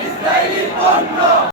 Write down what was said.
Israeli পণ্য